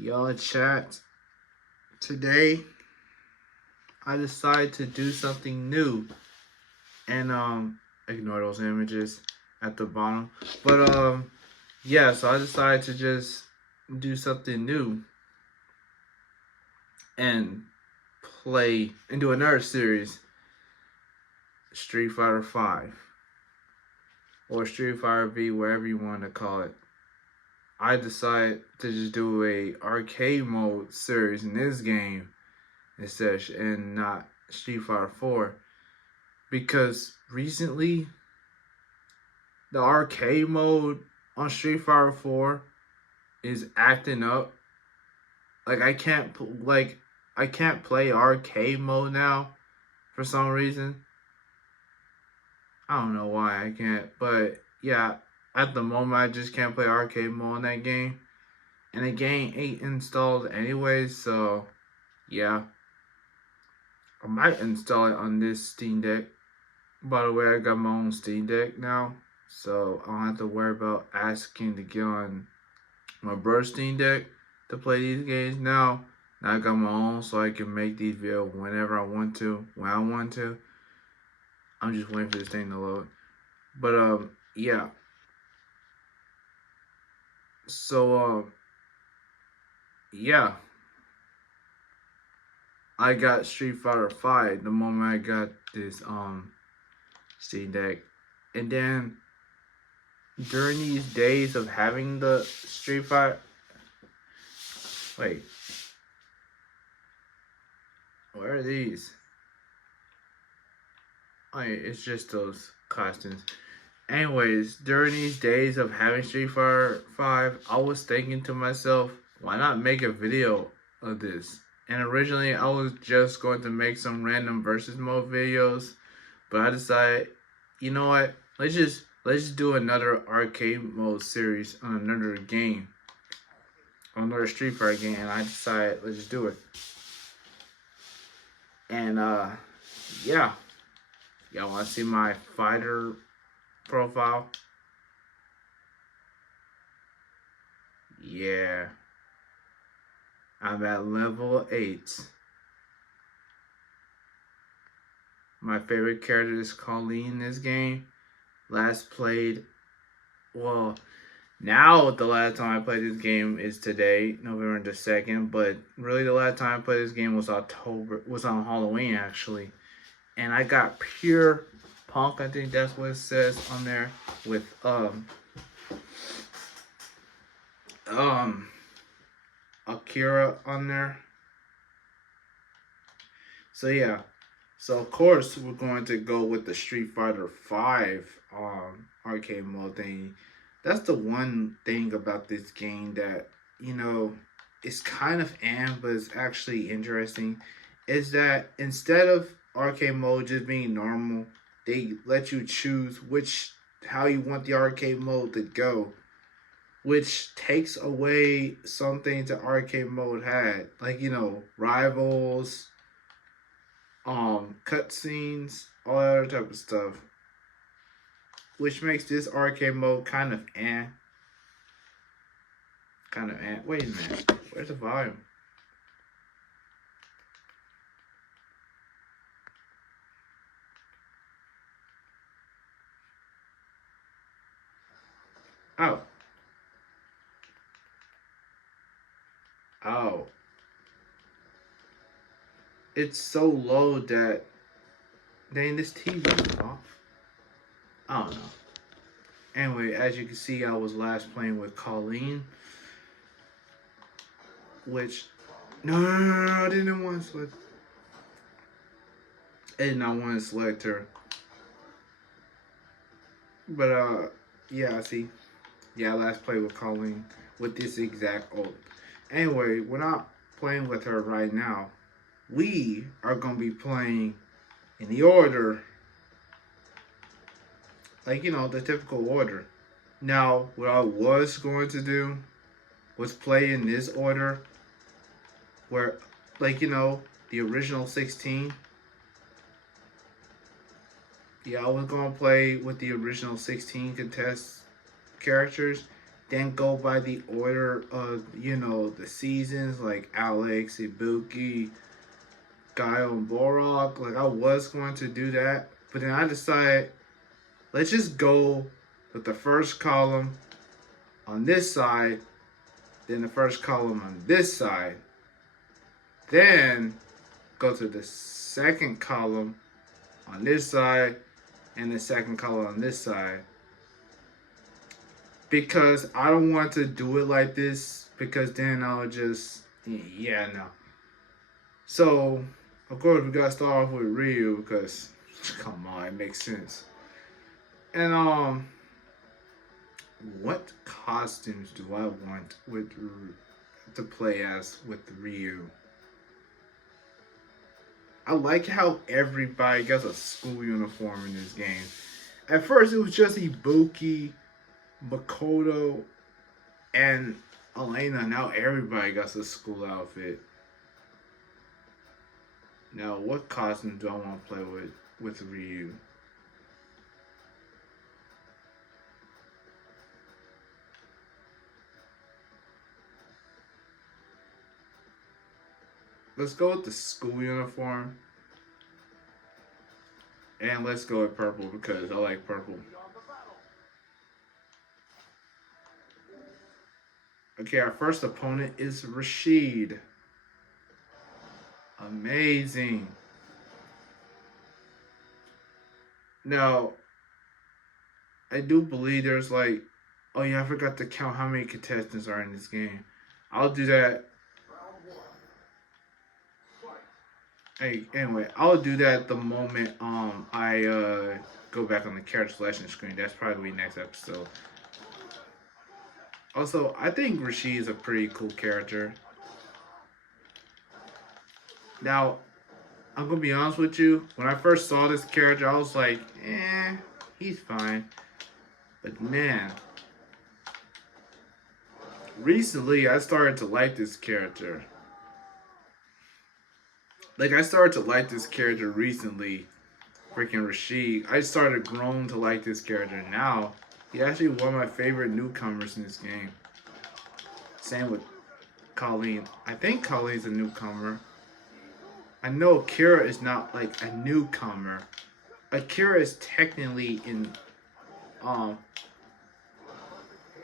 Y'all chat. Today I decided to do something new and ignore those images at the bottom. But yeah, so I decided to just do something new and play and do another series, Street Fighter 5 or Street Fighter V, whatever you want to call it. I decided to just do a arcade mode series in this game instead and not Street Fighter 4 because recently the arcade mode on Street Fighter 4 is acting up. Like I can't play arcade mode now for some reason. I don't know why I can't, but yeah, at the moment I just can't play arcade mode in that game. And the game ain't installed anyway, so yeah. I might install it on this Steam Deck. By the way, I got my own Steam Deck now, so I don't have to worry about asking to get on my brother's Steam Deck to play these games now. Now I got my own, so I can make these videos whenever I want to, when I want to. I'm just waiting for this thing to load. But yeah. So yeah. I got Street Fighter 5 the moment I got this Steam Deck. And then during these days of having the Street Fighter, wait, where are these? Oh, yeah, it's just those costumes. Anyways, during these days of having Street Fighter 5, I was thinking to myself, why not make a video of this? And originally, I was just going to make some random versus mode videos, but I decided, you know what? Let's do another arcade mode series on another game, on another Street Fighter game, and I decided let's just do it. And yeah, y'all want to see my fighter profile? Yeah, I'm at level 8. My favorite character is Colleen in this game. Last played, well, now the last time I played this game is today, November the 2nd, but really the last time I played this game was on Halloween actually. And I got pure punk, I think that's what it says on there, with Akira on there. So yeah. So of course we're going to go with the Street Fighter 5 arcade mode thing. That's the one thing about this game that, you know, it's kind of but it's actually interesting. Is that instead of arcade mode just being normal, they let you choose how you want the arcade mode to go, which takes away something the arcade mode had, like, you know, rivals, cutscenes, all that other type of stuff, which makes this arcade mode kind of Wait a minute, where's the volume? Oh. Oh. It's so low that dang, this TV is off. I don't know. Anyway, as you can see, I was last playing with Colleen, which no, I didn't want to select. I did not want to select her. But yeah, see, yeah, last play with Colleen with this exact ult. Anyway, we're not playing with her right now. We are gonna be playing in the order, like, you know, the typical order. Now, what I was going to do was play in this order, where, like, you know, the original 16. Yeah, I was gonna play with the original 16 contest characters, then go by the order of, the seasons, like Alex, Ibuki, Gaio, and Borok. Like, I was going to do that, but then I decided, let's just go with the first column on this side, then the first column on this side, then go to the second column on this side, and the second column on this side. Because I don't want to do it like this, because then I'll just, yeah, no. So, of course, we gotta start off with Ryu, because, come on, it makes sense. And, what costumes do I want to play as with Ryu? I like how everybody gets a school uniform in this game. At first, it was just Ibuki, Makoto, and Elena. Now everybody got a school outfit. Now, what costume do I want to play with Ryu? Let's go with the school uniform. And let's go with purple because I like purple. Okay, our first opponent is Rashid. Amazing. Now, I do believe there's like, oh yeah, I forgot to count how many contestants are in this game. I'll do that. Hey, anyway, I'll do that the moment I go back on the character selection screen. That's probably next episode. Also, I think Rashid is a pretty cool character. Now, I'm gonna be honest with you. When I first saw this character, I was like, he's fine. But man, recently I started to like this character. Like, I started to like this character recently. Freaking Rashid. I started growing to like this character. Now, he's actually one of my favorite newcomers in this game. Same with Colleen. I think Colleen's a newcomer. I know Akira is not like a newcomer. Akira is technically in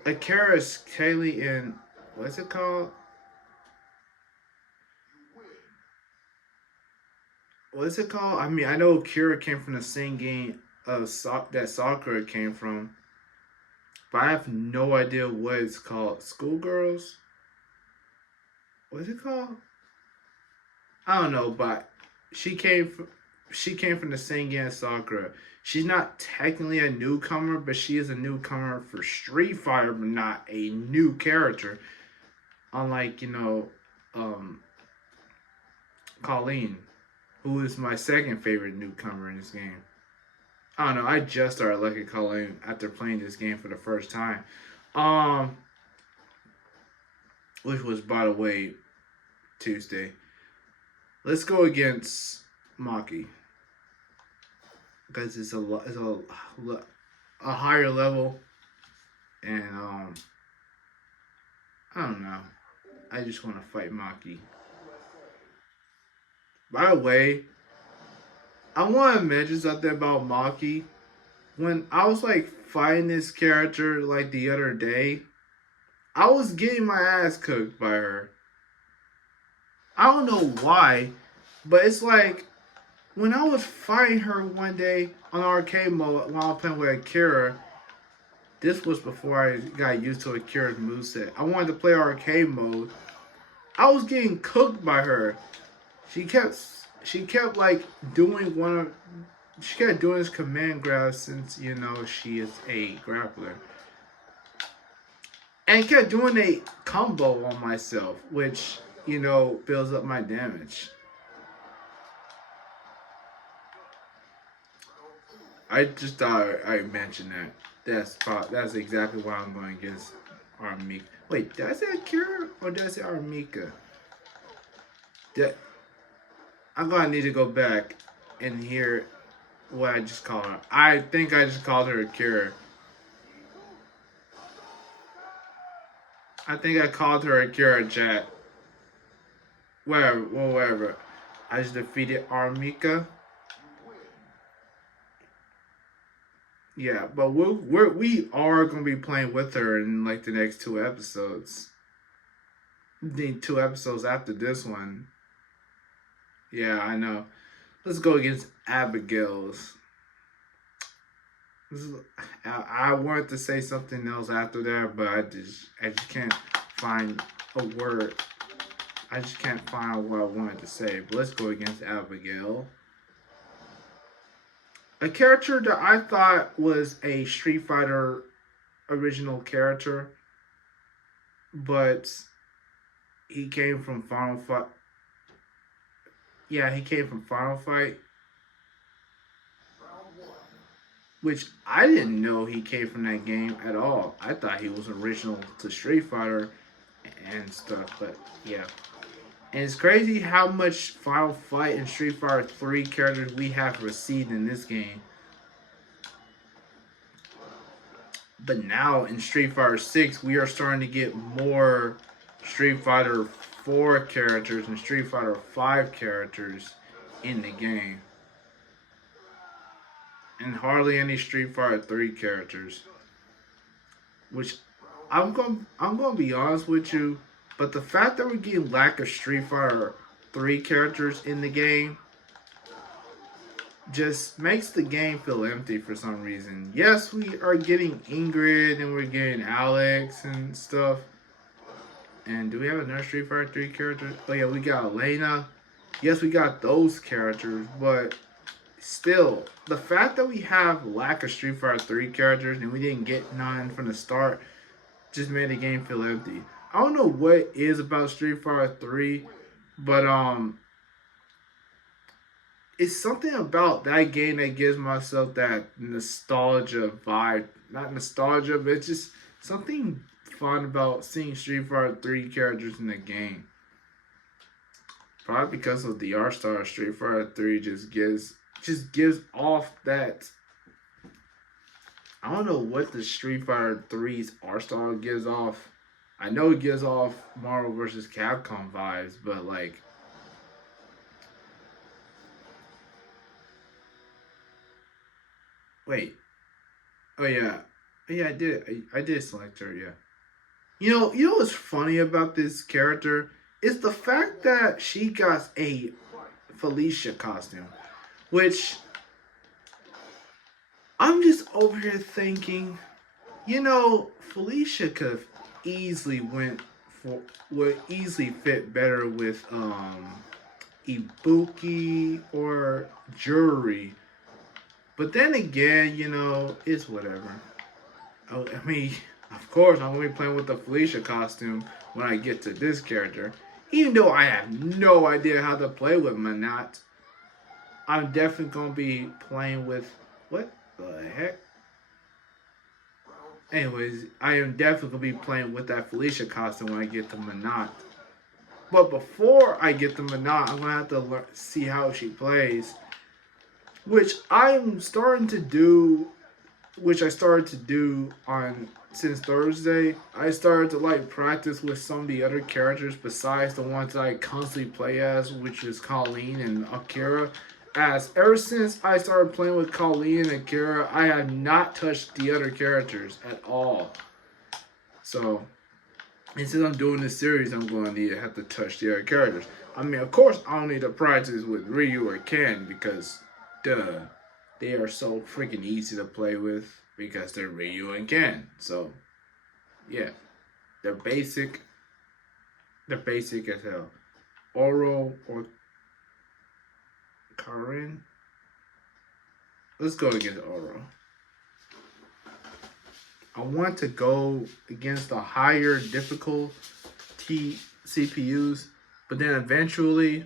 Akira is technically in, what's it called? What is it called? I mean, I know Kira came from the same game of that Sakura came from, but I have no idea what it's called. Schoolgirls? What is it called? I don't know, but she came from the same game as Sakura. She's not technically a newcomer, but she is a newcomer for Street Fighter, but not a new character. Unlike, Colleen, who is my second favorite newcomer in this game. I don't know. I just started liking Colleen after playing this game for the first time. Which was, by the way, Tuesday. Let's go against Maki. Because it's a higher level. And, I don't know. I just want to fight Maki. By the way, I want to mention something about Maki. When I was like fighting this character like the other day, I was getting my ass cooked by her. I don't know why, but it's like when I was fighting her one day on arcade mode while I was playing with Akira. This was before I got used to Akira's moveset. I wanted to play arcade mode. I was getting cooked by her. She kept like doing she kept doing this command grab since, she is a grappler. And kept doing a combo on myself, which, builds up my damage. I just thought I'd mention that. That's exactly why I'm going against Armika. Wait, did I say Akira or did I say Armika? I'm gonna need to go back and hear what I just called her. I think I just called her Akira. I think I called her Akira chat. Whatever. I just defeated Armika. Yeah, but we are gonna be playing with her in like the next 2 episodes. The 2 episodes after this one. Yeah, I know. Let's go against Abigail's. I wanted to say something else after that, but I just can't find a word. I just can't find what I wanted to say. But let's go against Abigail. A character that I thought was a Street Fighter original character, but he came from Final Fight. Yeah, he came from Final Fight, which I didn't know he came from that game at all. I thought he was original to Street Fighter and stuff, but yeah. And it's crazy how much Final Fight and Street Fighter 3 characters we have received in this game. But now in Street Fighter 6, we are starting to get more Street Fighter 4 characters and Street Fighter 5 characters in the game. And hardly any Street Fighter 3 characters. Which I'm gonna be honest with you, but the fact that we're getting lack of Street Fighter 3 characters in the game just makes the game feel empty for some reason. Yes, we are getting Ingrid and we're getting Alex and stuff. And do we have another Street Fighter 3 character? Oh yeah, we got Elena. Yes, we got those characters, but still, the fact that we have lack of Street Fighter 3 characters and we didn't get none from the start just made the game feel empty. I don't know what it is about Street Fighter 3, but it's something about that game that gives myself that nostalgia vibe. Not nostalgia, but it's just something fun about seeing Street Fighter 3 characters in the game. Probably because of the art style, Street Fighter 3 just gives off that. I don't know what the Street Fighter 3's art style gives off. I know it gives off Marvel vs. Capcom vibes, but like, wait. Oh yeah. Yeah, I did select her, yeah. You know what's funny about this character is the fact that she got a Felicia costume, which I'm just over here thinking, Felicia could have easily would easily fit better with Ibuki or Juri. But then again, it's whatever. I mean, of course, I'm going to be playing with the Felicia costume when I get to this character. Even though I have no idea how to play with Menat, I'm definitely going to be playing with... What the heck? Anyways, I am definitely going to be playing with that Felicia costume when I get to Menat. But before I get to Menat, I'm going to have to see how she plays. Which I'm starting to do... Which I started to do since Thursday. I started to practice with some of the other characters besides the ones that I constantly play as, which is Colleen and Akira. As ever since I started playing with Colleen and Akira, I have not touched the other characters at all. So, and since I'm doing this series, I'm going to have to touch the other characters. I mean, of course, I don't need to practice with Ryu or Ken because, duh. They are so freaking easy to play with because they're Ryu and Ken. So, yeah. They're basic. They're basic as hell. Oro or Karin. Let's go against Oro. I want to go against the higher difficulty CPUs, but then eventually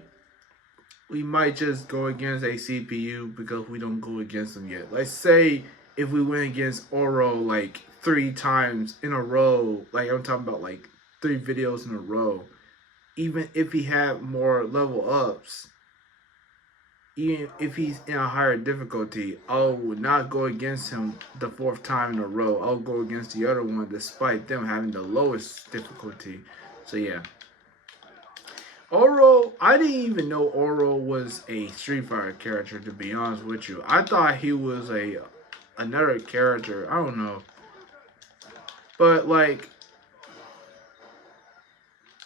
we might just go against a CPU because we don't go against them yet. Let's say if we went against Oro 3 times in a row, I'm talking about 3 videos in a row, even if he had more level ups, even if he's in a higher difficulty, I would not go against him the fourth time in a row. I'll go against the other one despite them having the lowest difficulty. So yeah. Oro, I didn't even know Oro was a Street Fighter character, to be honest with you. I thought he was another character. I don't know. But like,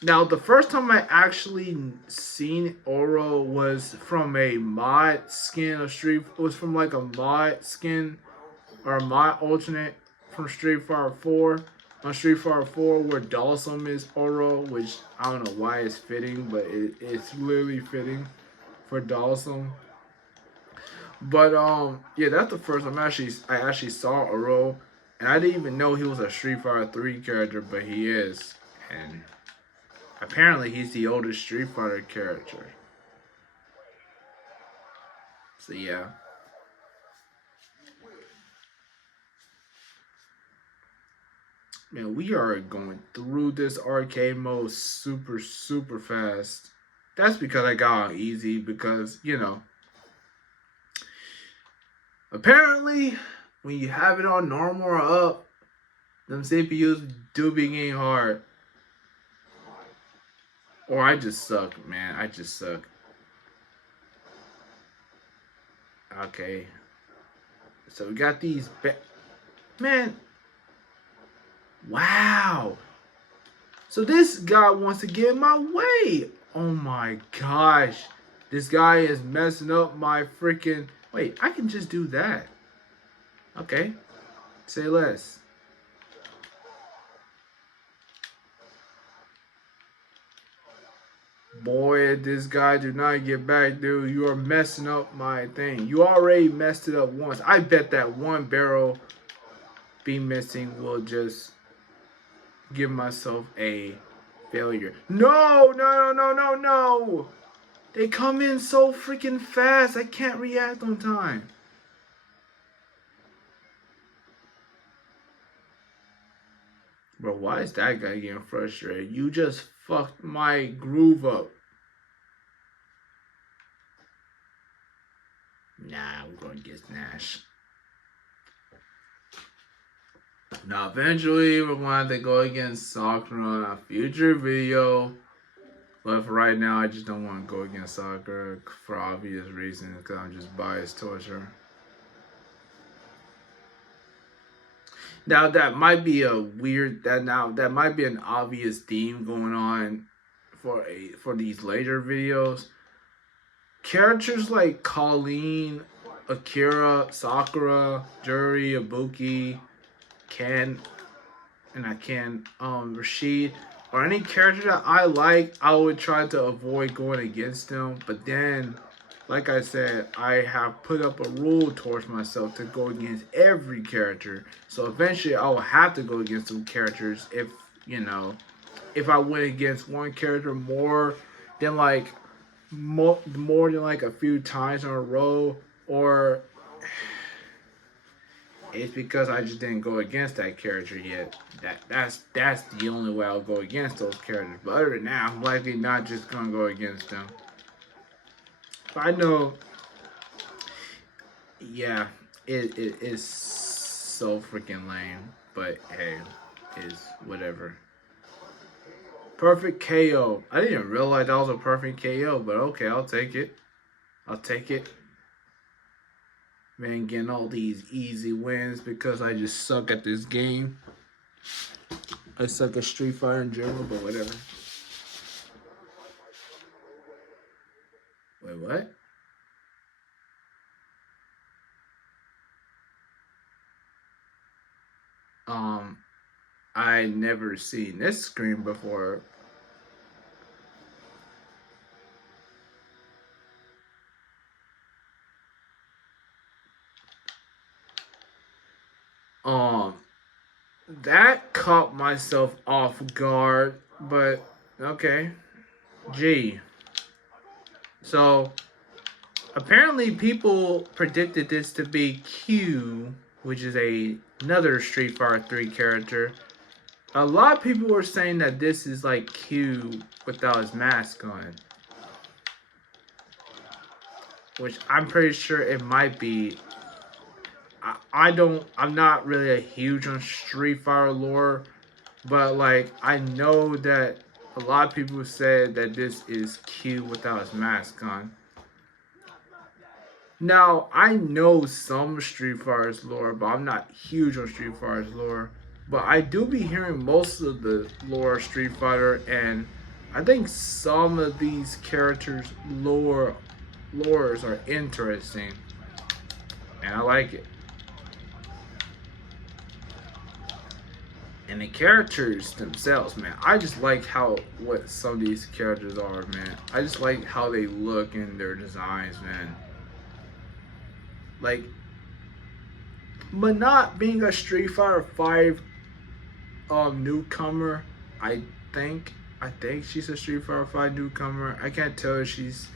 now the first time I actually seen Oro was from a mod skin of Street. Was from like a mod skin or a mod alternate from Street Fighter 4. On Street Fighter 4, where Dhalsim is Oro, which I don't know why it's fitting, but it's literally fitting for Dhalsim. But yeah, that's the first time I actually saw Oro, and I didn't even know he was a Street Fighter 3 character, but he is, and apparently he's the oldest Street Fighter character. So yeah. Man, we are going through this arcade mode super, super fast. That's because I got on easy because, you know, apparently when you have it on normal or up, them CPUs do be getting hard. Or I just suck, man. I just suck. Okay. So we got these... Man... Wow. So this guy wants to get in my way. Oh my gosh. This guy is messing up my freaking... Wait, I can just do that. Okay. Say less. Boy, this guy do not get back, dude. You are messing up my thing. You already messed it up once. I bet that one barrel be missing will just... give myself a failure. No, no, no, no, no. They come in so freaking fast. I can't react on time. Bro, why is that guy getting frustrated? You just fucked my groove up. Nah, we're going to get Nash. Now, eventually, we're going to have to go against Sakura in a future video. But for right now, I just don't want to go against Sakura for obvious reasons, because I'm just biased towards her. Now, that might be a weird... That might be an obvious theme going on for these later videos. Characters like Colleen, Akira, Sakura, Juri, Ibuki, Ken, Rashid, or any character that I like, I would try to avoid going against them. But then, like I said, I have put up a rule towards myself to go against every character. So eventually, I will have to go against some characters if, you know, if I went against one character more than like a few times in a row, or it's because I just didn't go against that character yet. That's the only way I'll go against those characters. But other than that, I'm likely not just gonna go against them. But I know, yeah, it is so freaking lame. But hey, is whatever. Perfect KO. I didn't realize that was a perfect KO, but okay, I'll take it. I'll take it. Man, getting all these easy wins because I just suck at this game. I suck at Street Fighter in general, but whatever. Wait, what? I never seen this screen before. That caught myself off guard, but okay. G. So, apparently people predicted this to be Q, which is another Street Fighter 3 character. A lot of people were saying that this is like Q without his mask on. which I'm pretty sure it might be. I'm not really a huge on Street Fighter lore, but like I know that a lot of people said that this is Q without his mask on. Now I know some Street Fighter's lore, but I'm not huge on Street Fighter's lore. But I do be hearing most of the lore of Street Fighter, and I think some of these characters' lores are interesting, and I like it. And the characters themselves, man, I just like how what some of these characters are, man. I just like how they look in their designs, man. Like, but not being a Street Fighter 5 newcomer, I think she's a Street Fighter 5 newcomer. I can't tell if she's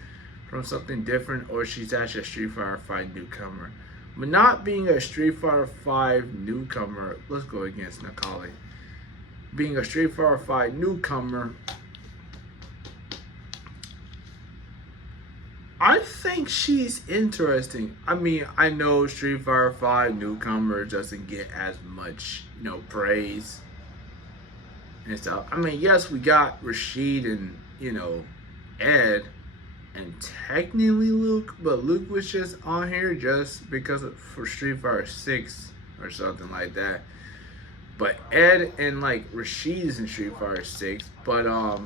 from something different or she's actually a Street Fighter 5 newcomer. But not being a Street Fighter 5 newcomer, let's go against Necalli. Being a Street Fighter 5 newcomer, I think she's interesting. I mean, I know Street Fighter 5 newcomer doesn't get as much, praise and stuff. I mean, yes, we got Rashid and, Ed and technically Luke, but Luke was just on here just because for Street Fighter 6 or something like that. But Ed and like Rashid is in Street Fighter 6, but I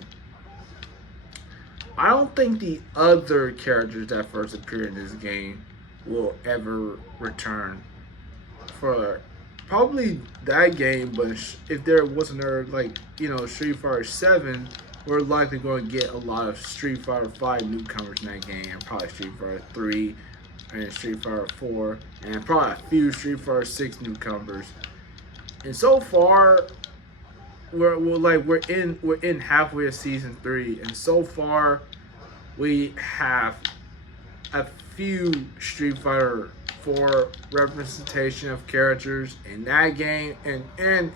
don't think the other characters that first appeared in this game will ever return for probably that game. But if there was another Street Fighter 7, we're likely going to get a lot of Street Fighter 5 newcomers in that game, and probably Street Fighter 3 and Street Fighter 4, and probably a few Street Fighter 6 newcomers. And so far, we're in halfway of season 3, and so far we have a few Street Fighter 4 representation of characters in that game and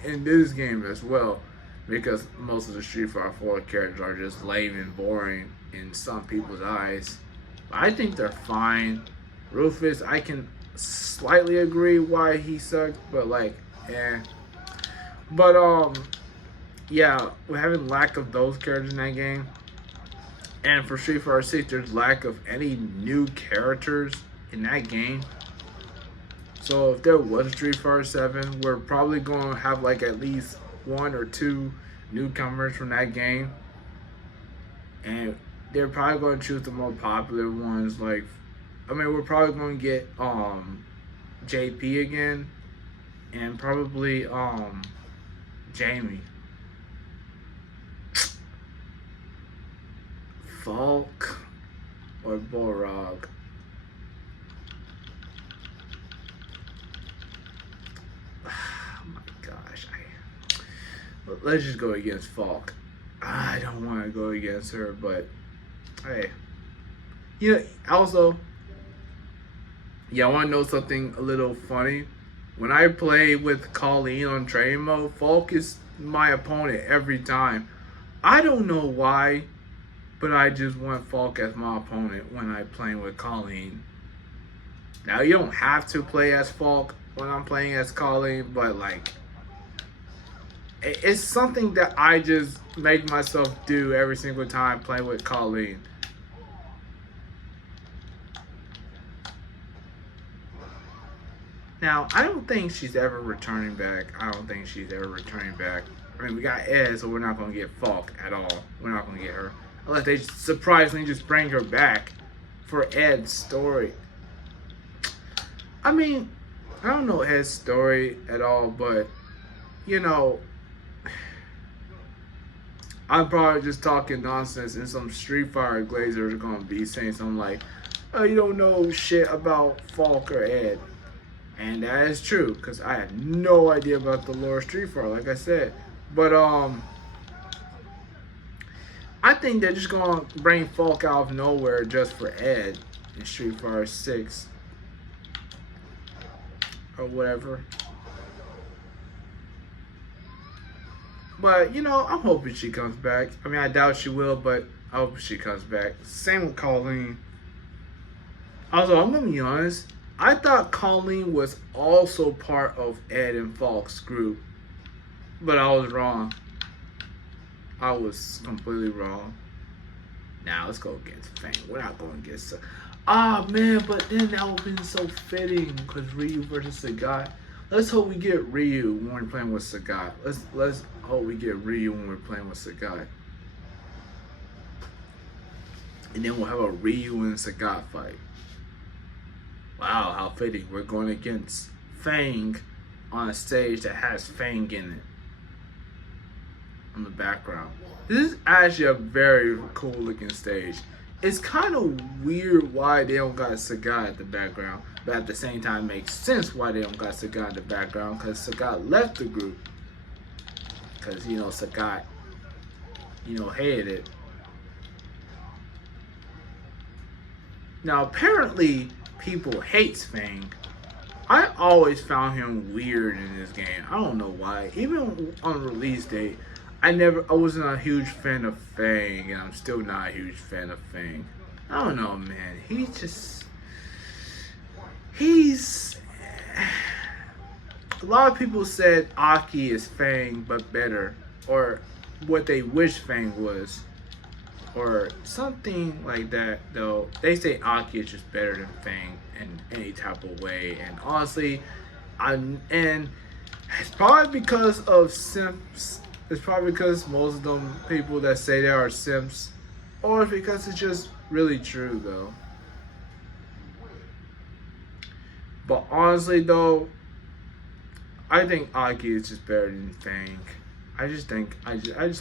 in this game as well, because most of the Street Fighter 4 characters are just lame and boring in some people's eyes. But I think they're fine. Rufus, I can slightly agree why he sucked, but But yeah, we're having lack of those characters in that game. And for Street Fighter 6, there's lack of any new characters in that game. So if there was Street Fighter 7, we're probably going to have at least 1 or 2 newcomers from that game. And they're probably going to choose the more popular ones. We're probably going to get JP again. And probably Jamie. Falk or Borog. Oh my gosh. Let's just go against Falk. I don't want to go against her, but hey. Also, I want to know something a little funny. When I play with Colleen on training mode, Falk is my opponent every time. I don't know why, but I just want Falk as my opponent when I'm playing with Colleen. Now, you don't have to play as Falk when I'm playing as Colleen, but it's something that I just make myself do every single time playing with Colleen. Now, I don't think she's ever returning back. I mean, we got Ed, so we're not going to get Falk at all. We're not going to get her. Unless they surprisingly just bring her back for Ed's story. I mean, I don't know Ed's story at all, but, I'm probably just talking nonsense, and some Street Fighter glazers are going to be saying something like, oh, you don't know shit about Falk or Ed. And that is true, because I had no idea about the lore of Street Fighter, like I said. But, I think they're just going to bring Falk out of nowhere just for Ed in Street Fighter 6. Or whatever. But, I'm hoping she comes back. I mean, I doubt she will, but I hope she comes back. Same with Colleen. Also, I'm gonna be honest. I thought Colleen was also part of Ed and Falk's group, but I was wrong. I was completely wrong. Now let's go against Fang. We're not going against. Ah man, but then that would have been so fitting because Ryu versus Sagat. Let's hope we get Ryu when we're playing with Sagat. Let's hope we get Ryu when we're playing with Sagat. And then we'll have a Ryu and Sagat fight. Wow, how fitting. We're going against Fang on a stage that has Fang in it. On the background. This is actually a very cool looking stage. It's kind of weird why they don't got Sagat at the background, but at the same time it makes sense why they don't got Sagat in the background because Sagat left the group. Because, Sagat, hated it. Now, apparently, people hate Fang. I always found him weird in this game. I don't know why. Even on release date, I wasn't a huge fan of Fang, and I'm still not a huge fan of Fang. I don't know, man. He's. A lot of people said Aki is Fang, but better, or what they wish Fang was, or something like that. Though they say Aki is just better than Fang in any type of way, and honestly, and it's probably because of simps. It's probably because most of them people that say they are simps, or because it's just really true though. But honestly though, I think Aki is just better than Fang. I just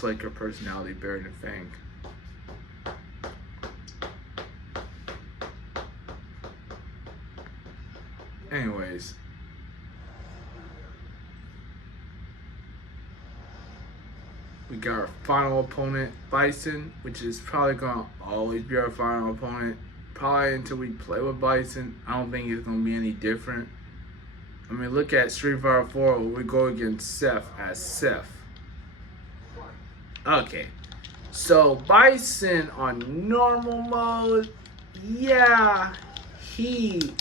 like her personality better than Fang. Anyways. We got our final opponent, Bison, which is probably going to always be our final opponent. Probably until we play with Bison. I don't think it's going to be any different. I mean, look at Street Fighter 4 where we go against Seth as Seth. Okay. So, Bison on normal mode, yeah, he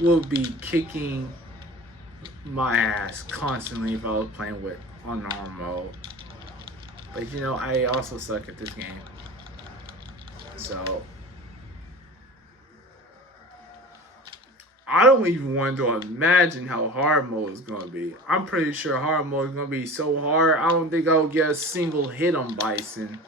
will be kicking my ass constantly if I was playing with on normal mode. But I also suck at this game. So I don't even want to imagine how hard mode is gonna be. I'm pretty sure hard mode is gonna be so hard, I don't think I'll get a single hit on Bison.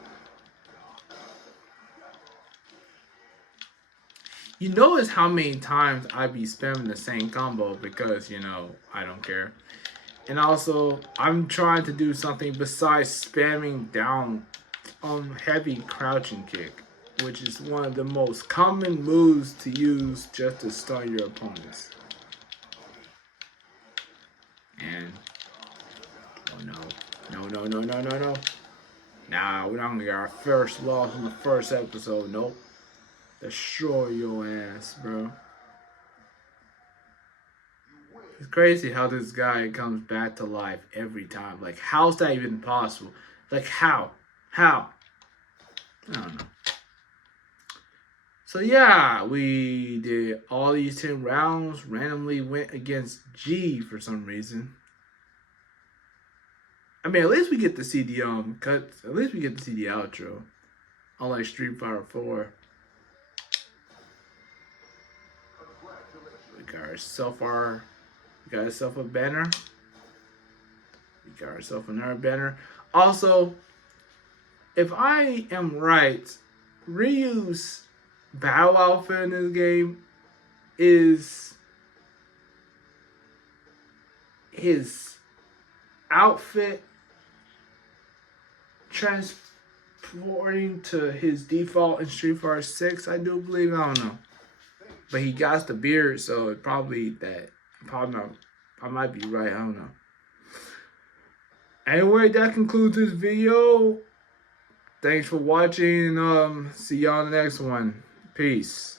You notice how many times I be spamming the same combo because, I don't care. And also, I'm trying to do something besides spamming down on heavy crouching kick, which is one of the most common moves to use just to stun your opponents. And, oh no. Nah, we're not gonna get our first loss in the first episode, nope. Destroy your ass, bro. It's crazy how this guy comes back to life every time. Like, how's that even possible? Like, how? I don't know. So, yeah, we did all these 10 rounds. Randomly went against G for some reason. I mean, at least we get to see the cuts. At least we get to see the outro. Unlike Street Fighter 4. We got ourselves a banner. We got ourselves another banner. Also, if I am right, Ryu's battle outfit in this game is his outfit transporting to his default in Street Fighter 6, I do believe. I don't know. But he got the beard, so it probably not. I might be right. I don't know. Anyway, that concludes this video. Thanks for watching. See y'all in the next one. Peace.